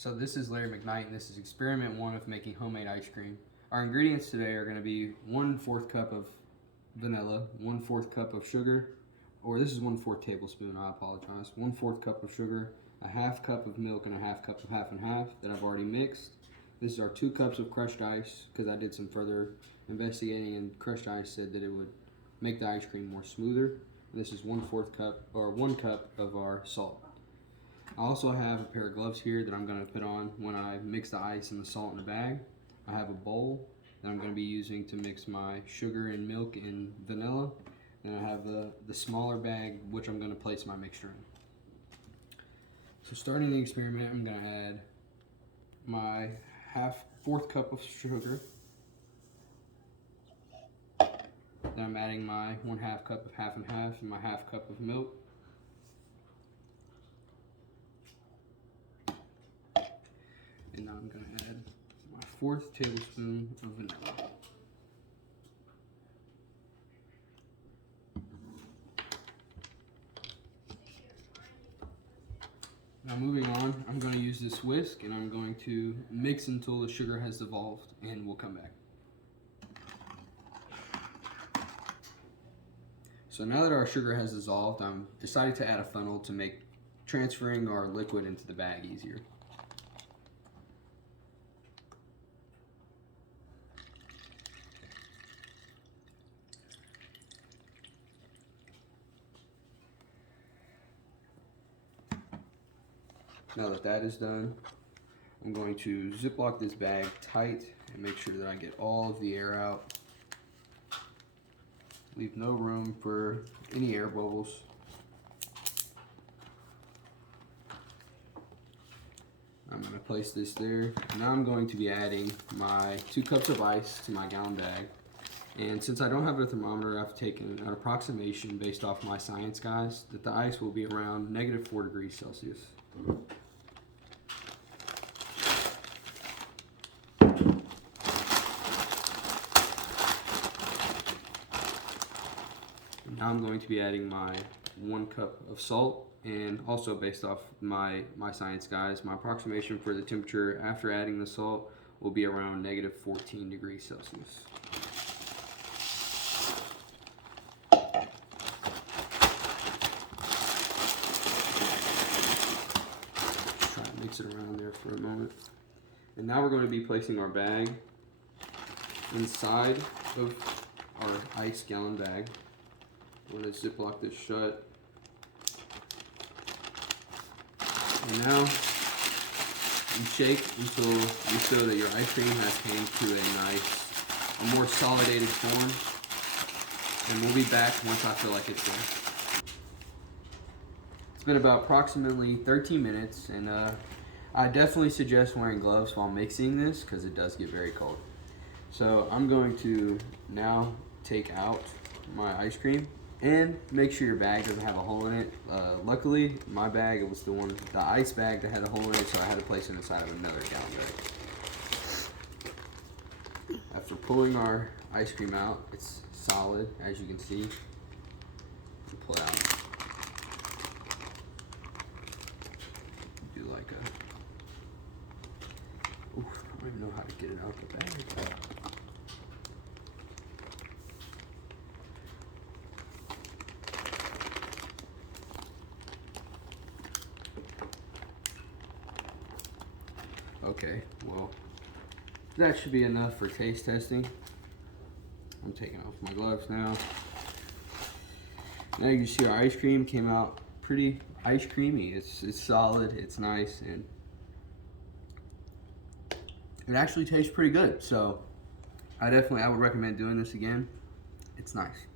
So this is Larry MCKnight, and this is experiment 1 of making homemade ice cream. Our ingredients today are going to be 1/4 cup of vanilla, 1/4 cup of sugar, or this is 1/4 tablespoon, I apologize. 1/4 cup of sugar, a 1/2 cup of milk, and a 1/2 cup of half and half that I've already mixed. This is our 2 cups of crushed ice, because I did some further investigating and crushed ice said that it would make the ice cream more smoother. And this is 1/4 cup, or 1 cup of our salt. I also have a pair of gloves here that I'm going to put on when I mix the ice and the salt in a bag. I have a bowl that I'm going to be using to mix my sugar and milk and vanilla. And I have the smaller bag which I'm going to place my mixture in. So starting the experiment, I'm going to add my 4th cup of sugar. Then I'm adding my 1/2 cup of half and half and my 1/2 cup of milk. And now I'm going to add my 4th tablespoon of vanilla. Now moving on, I'm going to use this whisk and I'm going to mix until the sugar has dissolved, and we'll come back. So now that our sugar has dissolved, I'm decided to add a funnel to make transferring our liquid into the bag easier. Now that that is done, I'm going to Ziploc this bag tight and make sure that I get all of the air out. Leave no room for any air bubbles. I'm going to place this there. Now I'm going to be adding my 2 cups of ice to my gallon bag. And since I don't have a thermometer, I've taken an approximation based off my science guys that the ice will be around -4 degrees Celsius. Now I'm going to be adding my 1 cup of salt, and also based off my science guys, my approximation for the temperature after adding the salt will be around -14 degrees Celsius. Just try to mix it around there for a moment. And now we're going to be placing our bag inside of our ice gallon bag. I'm going to Ziploc this shut. And now you shake until you show that your ice cream has came to a more solidated form. And we'll be back once I feel like it's done. It's been about approximately 13 minutes, and I definitely suggest wearing gloves while mixing this because it does get very cold. So I'm going to now take out my ice cream. And make sure your bag doesn't have a hole in it. Luckily, my bag, it was the ice bag that had a hole in it, so I had to place it inside of another gallon bag. After pulling our ice cream out, it's solid, as you can see. Pull it out. Do like a... Oof, I don't even know how to get it out the bag. Okay, well, that should be enough for taste testing. I'm taking off my gloves now. Now you can see our ice cream came out pretty ice creamy. It's solid, it's nice, and it actually tastes pretty good. So I would recommend doing this again. It's nice.